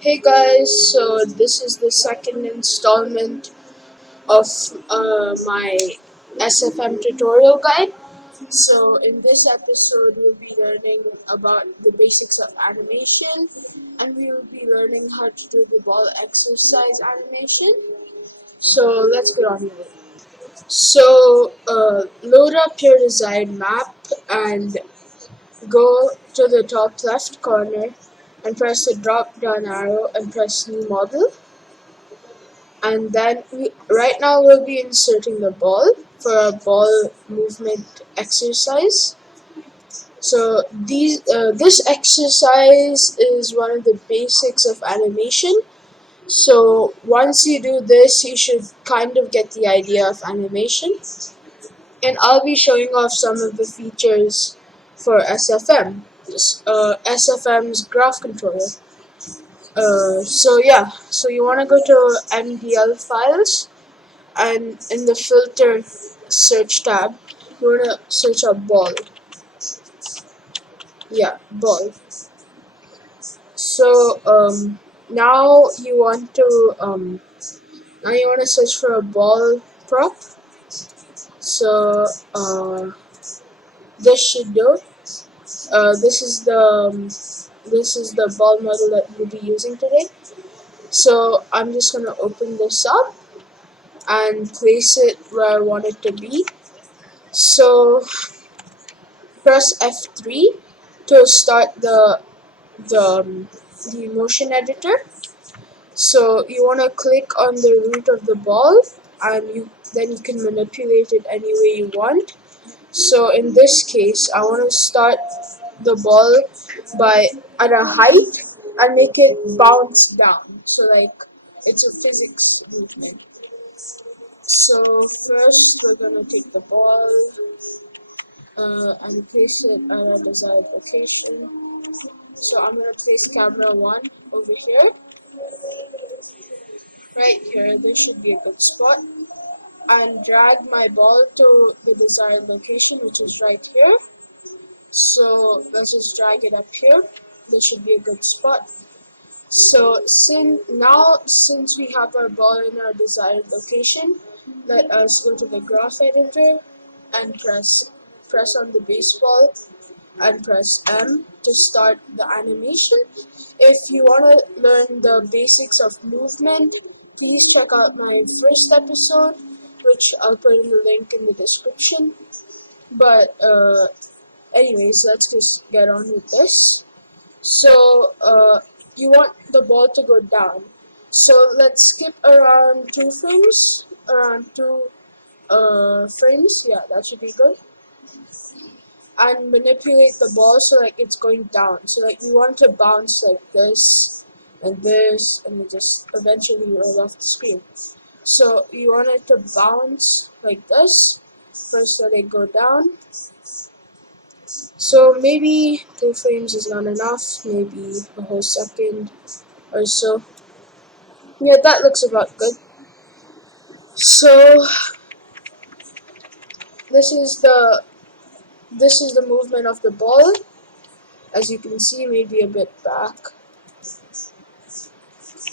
Hey guys, so this is the second installment of my SFM tutorial guide. So in this episode, we'll be learning about the basics of animation, and we will be learning how to do the ball exercise animation. So let's get on with it. So load up your desired map and go to the top left corner and press the drop down arrow and press new model. And then right now we'll be inserting the ball for a ball movement exercise. So this exercise is one of the basics of animation. So once you do this, you should kind of get the idea of animation. And I'll be showing off some of the features for SFM. SFM's graph controller. So you want to go to MDL files, and in the filter search tab, you want to search up ball. Yeah, ball. So now you want to search for a ball prop. So this should do. This is the ball model that we'll be using today. So I'm just gonna open this up and place it where I want it to be. So press F3 to start the motion editor. So you want to click on the root of the ball, and then you can manipulate it any way you want. So in this case, I want to start the ball by at a height and make it bounce down. So like it's a physics movement. So first we're gonna take the ball and place it at a desired location. So I'm gonna place camera 1 over here, right here. This should be a good spot, and drag my ball to the desired location, which is right here. So let's just drag it up here. This should be a good spot. So since we have our ball in our desired location, let us go to the graph editor and press on the baseball and press M to start the animation. If you want to learn the basics of movement, please check out my first episode, which I'll put in the link in the description. But anyways, let's just get on with this. So you want the ball to go down. So let's skip around 2 frames, around two frames. Yeah, that should be good. And manipulate the ball so like it's going down. So like we want to bounce like this, and it just eventually roll off the screen. So you want it to bounce like this. First let it go down. So maybe 2 frames is not enough, maybe a whole second or so. Yeah, that looks about good. So this is the movement of the ball. As you can see, maybe a bit back.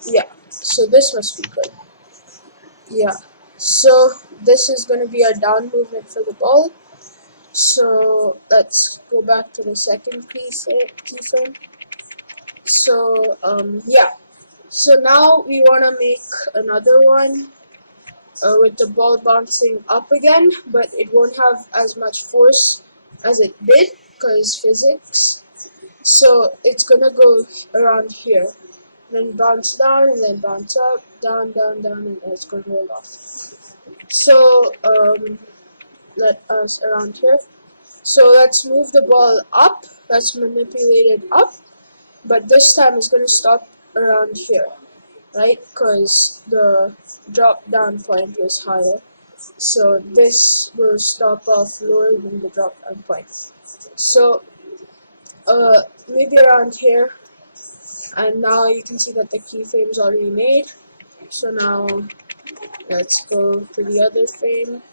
Yeah, so this must be good. Yeah, so this is going to be our down movement for the ball. So let's go back to the second keyframe. So yeah, so now we want to make another one with the ball bouncing up again, but it won't have as much force as it did because physics. So it's gonna go around here, then bounce down, and then bounce up, down, down, down, and it's gonna roll off. So let us around here. So let's move the ball up. Let's manipulate it up, but this time it's gonna stop around here, right? Because the drop down point was higher. So this will stop off lower than the drop down point. So maybe around here, and now you can see that the keyframe is already made. So now let's go to the other frame.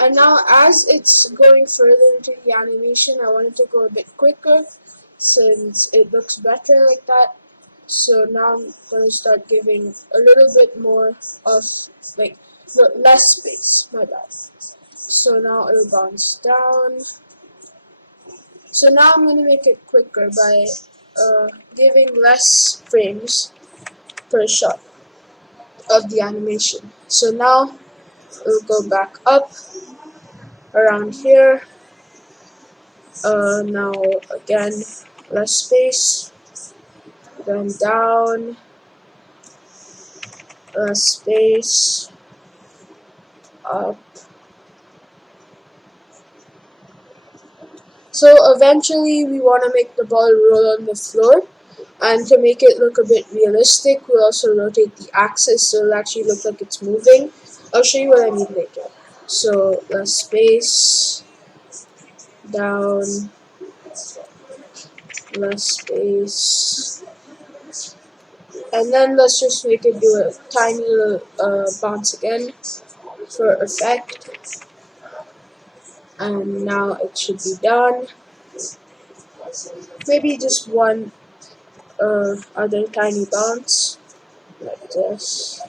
And now as it's going further into the animation, I want it to go a bit quicker since it looks better like that. So now I'm gonna start giving a little bit more of, like, no, less space, my bad. So now it'll bounce down. So now I'm gonna make it quicker by giving less frames per shot of the animation. So now it'll go back up around here. Now again, less space, then down, less space, up. So eventually we want to make the ball roll on the floor, and to make it look a bit realistic, we'll also rotate the axis so it'll actually look like it's moving. I'll show you what I mean later. So less space, down, less space, and then let's just make it do a tiny little bounce again for effect. And now it should be done. Maybe just one other tiny bounce like this.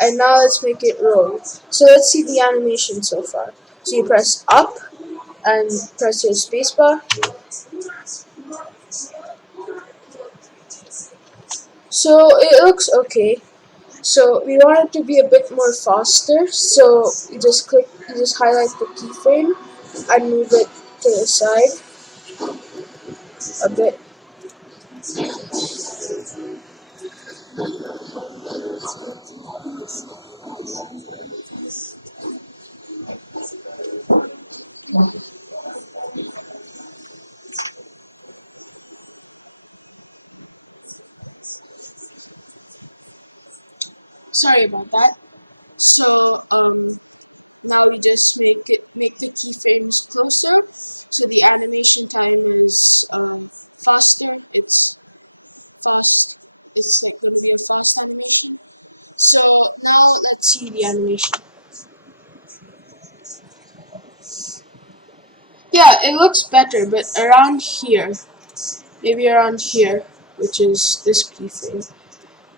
And now let's make it roll. So let's see the animation so far. So you press up and press your spacebar. So it looks okay. So we want it to be a bit more faster. So you just highlight the keyframe and move it to the side a bit. Sorry about that. Just make the keyframes closer, so the animation can be faster. So now let's see the animation. Yeah, it looks better, but around here, maybe around here, which is this keyframe,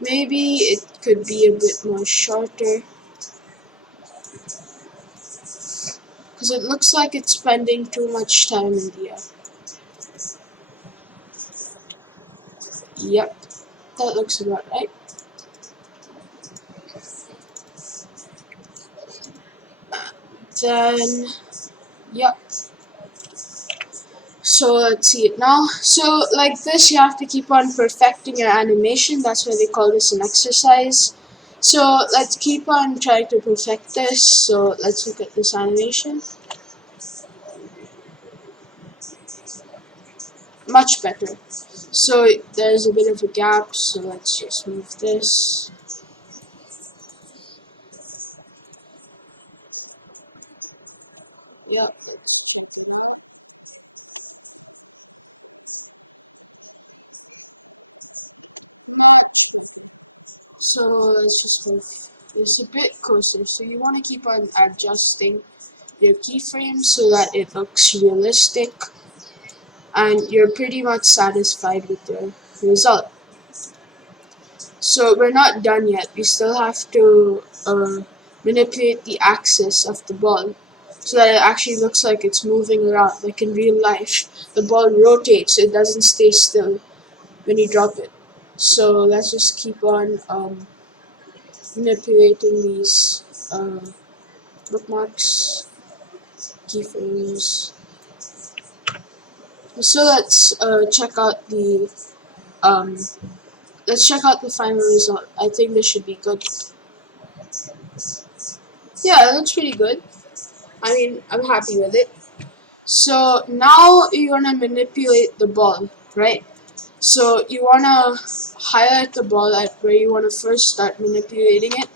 maybe it could be a bit more shorter, because it looks like it's spending too much time in the air. Yep, that looks about right. Then, yep. So let's see it now. So like this, you have to keep on perfecting your animation. That's why they call this an exercise. So let's keep on trying to perfect this. So let's look at this animation. Much better. So there's a bit of a gap. So let's just move this. Yep. So let's just move this a bit closer. So you want to keep on adjusting your keyframes so that it looks realistic and you're pretty much satisfied with the result. So we're not done yet. We still have to manipulate the axis of the ball so that it actually looks like it's moving around, like in real life. The ball rotates, it doesn't stay still when you drop it. So let's just keep on manipulating these bookmarks, keyframes. So um, let's check out the final result. I think this should be good. Yeah, it looks pretty good. I mean, I'm happy with it. So now you want to manipulate the ball, right? So you want to highlight the ball at where you want to first start manipulating it.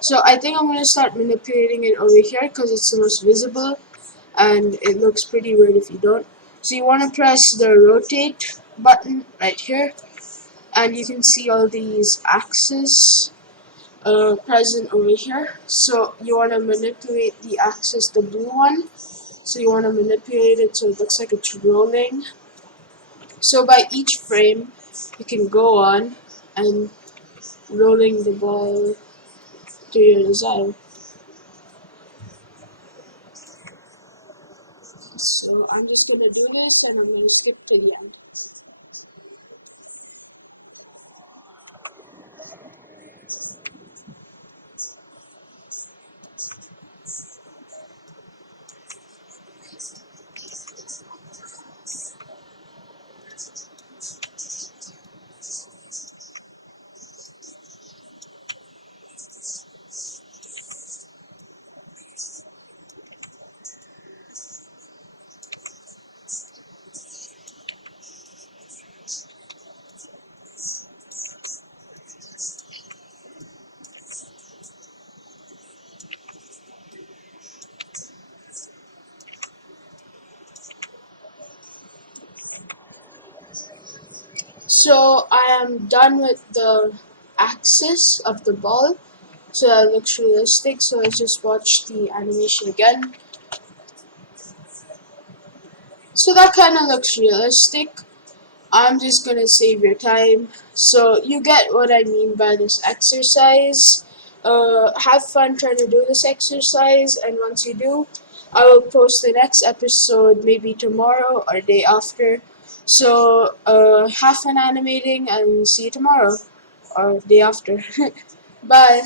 So I think I'm going to start manipulating it over here because it's the most visible and it looks pretty weird if you don't. So you want to press the rotate button right here and you can see all these axes present over here. So you want to manipulate the axis, the blue one. So you want to manipulate it so it looks like it's rolling. So by each frame, you can go on and rolling the ball to your design. So I'm just going to do this and I'm going to skip to the end. So I am done with the axis of the ball. So that looks realistic. So let's just watch the animation again. So that kind of looks realistic. I'm just gonna save your time. So you get what I mean by this exercise. Have fun trying to do this exercise, and once you do, I will post the next episode maybe tomorrow or day after. So have fun animating and see you tomorrow or day after. Bye.